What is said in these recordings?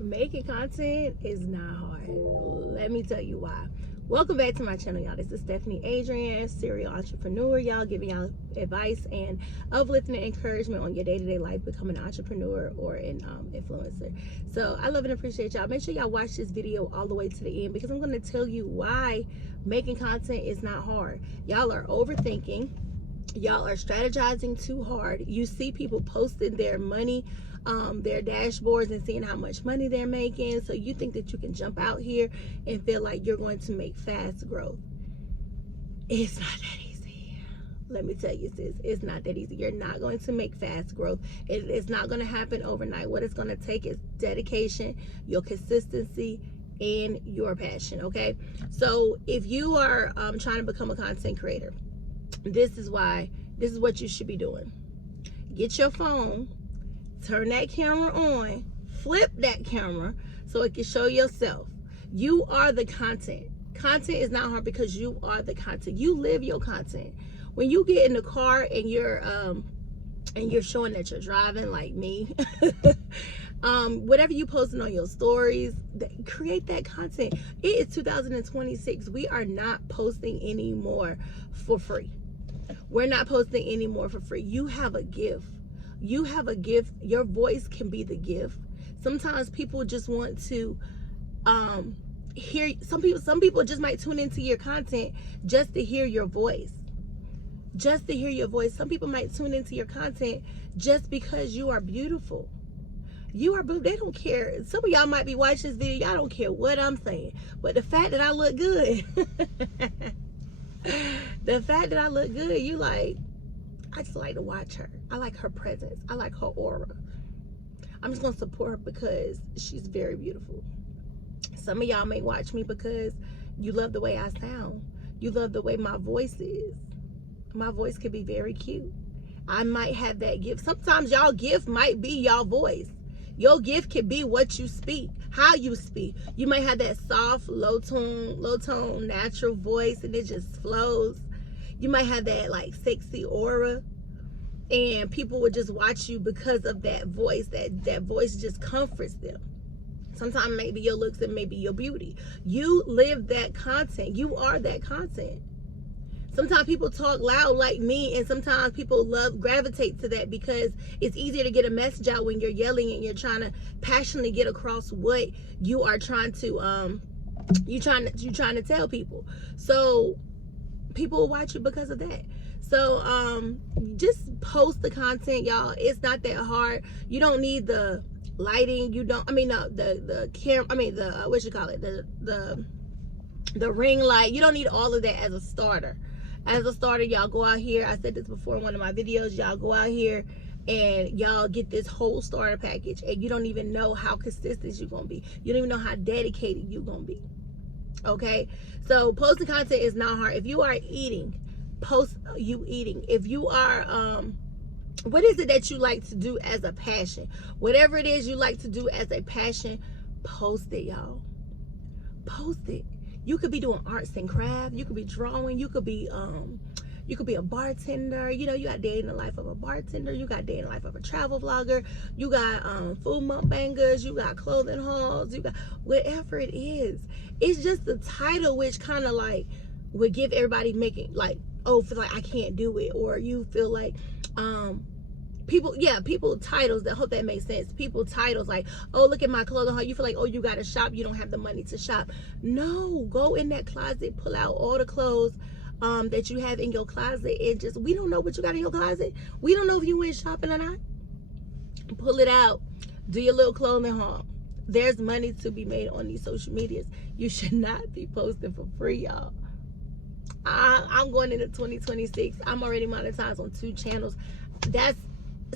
Making content is not hard. Let me tell you why. Welcome back to my channel, y'all. This is StephAjrmommy2, serial entrepreneur, y'all, giving y'all advice and uplifting and encouragement on your day-to-day life, becoming an entrepreneur or an influencer. So I love and appreciate y'all. Make sure y'all watch this video all the way to the end, because I'm going to tell you why making content is not hard. Y'all are overthinking. Y'all are strategizing too hard. You see people posting their money, their dashboards, and seeing how much money they're making. So you think that you can jump out here and feel like you're going to make fast growth. It's not that easy. Let me tell you, sis, it's not that easy. You're not going to make fast growth. It's not going to happen overnight. What it's going to take is dedication, your consistency, and your passion. Okay, so if you are trying to become a content creator, this is what you should be doing. Get your phone, turn that camera on, flip that camera so it can show yourself. You are the content. Content is not hard because you are the content. You live your content. When you get in the car and you're showing that you're driving, like me, whatever you posting on your stories, create that content. It is 2026. We are not posting anymore for free. We're not posting anymore for free. You have a gift. You have a gift. Your voice can be the gift. Sometimes people just want to hear. Some people just might tune into your content just to hear your voice. Just to hear your voice. Some people might tune into your content just because you are beautiful. You are beautiful. They don't care. Some of y'all might be watching this video. Y'all don't care what I'm saying. But the fact that I look good. The fact that I look good, you like, I just like to watch her. I like her presence. I like her aura. I'm just going to support her because she's very beautiful. Some of y'all may watch me because you love the way I sound. You love the way my voice is. My voice can be very cute. I might have that gift. Sometimes y'all gift might be y'all voice. Your gift can be what you speak, how you speak. You might have that soft, low tone, natural voice, and it just flows. You might have that like sexy aura, and people would just watch you because of that voice. That voice just comforts them. Sometimes maybe your looks and maybe your beauty. You live that content. You are that content. Sometimes people talk loud like me, and sometimes people gravitate to that because it's easier to get a message out when you're yelling and you're trying to passionately get across what you are trying to you're trying to tell people. So people will watch you because of that. So just post the content, y'all. It's not that hard. You don't need the lighting. You don't. I mean, no, the camera. I mean, the what you call it, the ring light. You don't need all of that as a starter. As a starter, y'all go out here. I said this before in one of my videos. Y'all go out here and y'all get this whole starter package, and you don't even know how consistent you're gonna be. You don't even know how dedicated you're gonna be. Okay, so posting content is not hard. If you are eating, post you eating. If you are what is it that you like to do as a passion? Whatever it is you like to do as a passion, post it, y'all. Post it. You could be doing arts and crafts. You could be drawing. You could be a bartender. You know, you got day in the life of a bartender. You got day in the life of a travel vlogger. You got food mukbangers. You got clothing hauls. You got whatever it is. It's just the title which kind of like would give everybody making like, oh, feel like I can't do it, or you feel like people titles, that hope that makes sense. People titles like, oh, look at my clothing haul. You feel like, oh, you gotta shop, you don't have the money to shop. No, go in that closet, pull out all the clothes that you have in your closet, and just, we don't know what you got in your closet. We don't know if you went shopping or not. Pull it out, do your little clothing haul. There's money to be made on these social medias. You should not be posting for free, y'all. I'm going into 2026. I'm already monetized on 2 channels.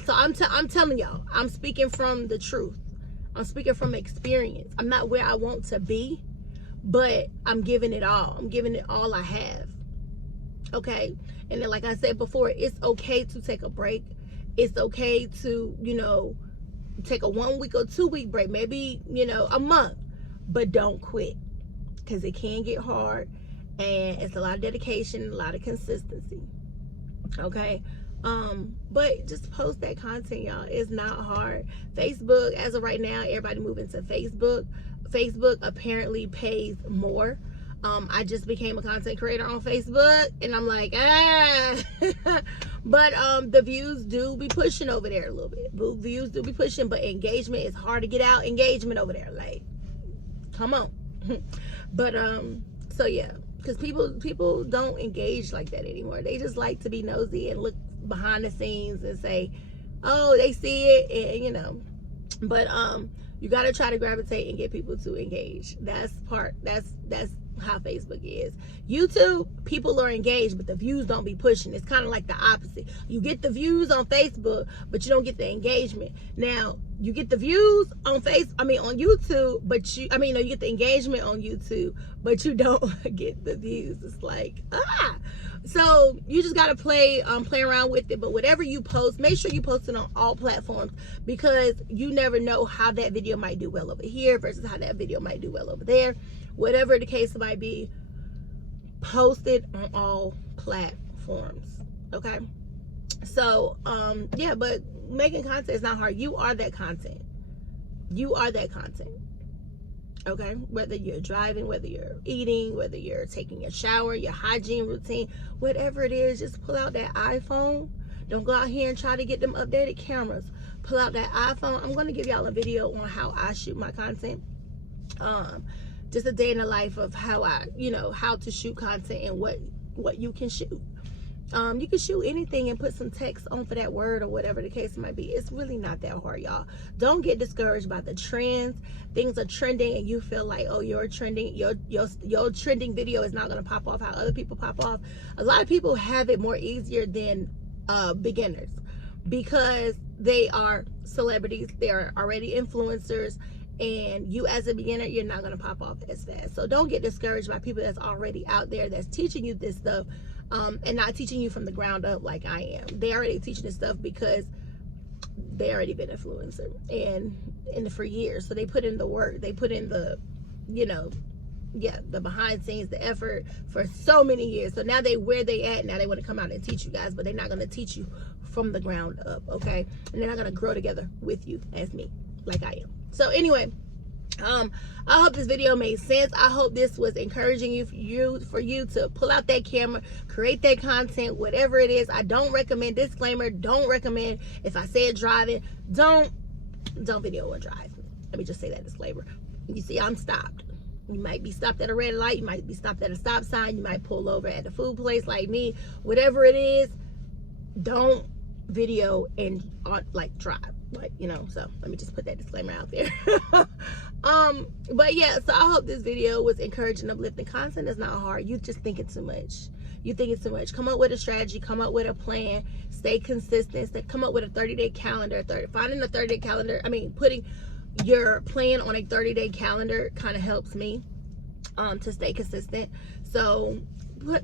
So I'm telling y'all, I'm speaking from the truth. I'm speaking from experience. I'm not where I want to be, but I'm giving it all. I'm giving it all I have. Okay? And then, like I said before, it's okay to take a break. It's okay to, you know, take a 1 week or 2 week break, maybe, you know, a month, but don't quit, because it can get hard, and it's a lot of dedication, a lot of consistency. Okay? But just post that content, y'all. It's not hard. Facebook, as of right now, everybody moving to Facebook. Facebook apparently pays more. I just became a content creator on Facebook, and I'm like, but the views do be pushing over there a little bit. Views do be pushing, but engagement is hard to get out. Engagement over there, like, come on. But so yeah, because people don't engage like that anymore. They just like to be nosy and look behind the scenes and say, oh, they see it, and you know. But you got to try to gravitate and get people to engage. That's how Facebook is. YouTube, people are engaged, but the views don't be pushing. It's kind of like the opposite. You get the views on Facebook, but you don't get the engagement. Now, you get the views on on YouTube, but you get the engagement on YouTube, but you don't get the views. It's like, so you just gotta play around with it. But whatever you post, make sure you post it on all platforms, because you never know how that video might do well over here versus how that video might do well over there. Whatever the case might be, post it on all platforms. Okay. So yeah, but making content is not hard. You are that content. You are that content. Okay, whether you're driving, whether you're eating, whether you're taking a shower, your hygiene routine, whatever it is, just pull out that iPhone. Don't go out here and try to get them updated cameras. Pull out that iPhone. I'm going to give y'all a video on how I shoot my content. Just a day in the life of how how to shoot content and what you can shoot. You can shoot anything and put some text on for that word or whatever the case might be. It's really not that hard, y'all. Don't get discouraged by the trends. Things are trending and you feel like, oh, your trending video is not going to pop off how other people pop off. A lot of people have it more easier than beginners, because they are celebrities. They are already influencers, and you as a beginner, you're not going to pop off as fast. So don't get discouraged by people that's already out there that's teaching you this stuff. And not teaching you from the ground up like I am. They already teaching this stuff because they already been influencer and for years. So they put in the work. They put in the, the behind scenes, the effort for so many years. So now where they at. Now they want to come out and teach you guys, but they're not going to teach you from the ground up, okay? And they're not going to grow together with you as me, like I am. So anyway, I hope this video made sense. I hope this was encouraging for you to pull out that camera, create that content, whatever it is. I don't recommend, disclaimer, don't recommend, if I said driving, don't video or drive. Let me just say that disclaimer. You see, I'm stopped. You might be stopped at a red light. You might be stopped at a stop sign. You might pull over at a food place like me. Whatever it is, don't video and drive. So let me just put that disclaimer out there. But yeah, so I hope this video was encouraging, uplifting. Content is not hard. You just thinking too much. You think it's too much. Come up with a strategy, come up with a plan, stay consistent, come up with a 30-day calendar. Finding a 30-day calendar, putting your plan on a 30-day calendar kind of helps me to stay consistent. So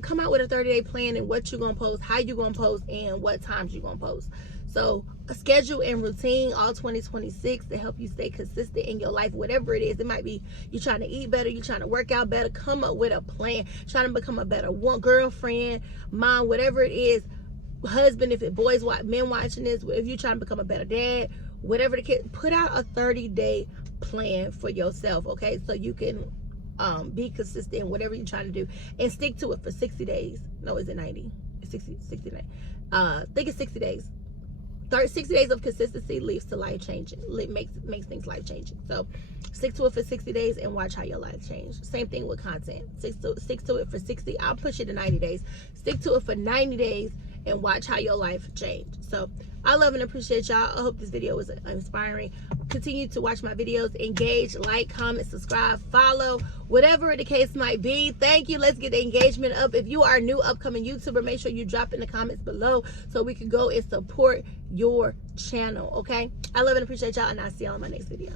come out with a 30-day plan and what you're gonna post, how you're gonna post, and what times you're gonna post. So a schedule and routine all 2026 to help you stay consistent in your life, whatever it is. It might be you're trying to eat better, you're trying to work out better. Come up with a plan, trying to become a better girlfriend, mom, whatever it is, husband, if it's men watching this, if you're trying to become a better dad, whatever the case, put out a 30-day plan for yourself, okay? So you can be consistent in whatever you're trying to do and stick to it for 60 days. No, is it 90? 69. I think it's 60 days. 60 days of consistency leads to life changing. Makes things life changing. So stick to it for 60 days and watch how your life change. Same thing with content. Stick to it for 60. I'll push it to 90 days. Stick to it for 90 days and watch how your life change. So I love and appreciate y'all. I hope this video was inspiring. Continue to watch my videos, engage, like, comment, subscribe, follow, whatever the case might be. Thank you. Let's get the engagement up. If you are a new upcoming YouTuber, make sure you drop in the comments below so we can go and support your channel, okay? I love and appreciate y'all, and I'll see y'all in my next video.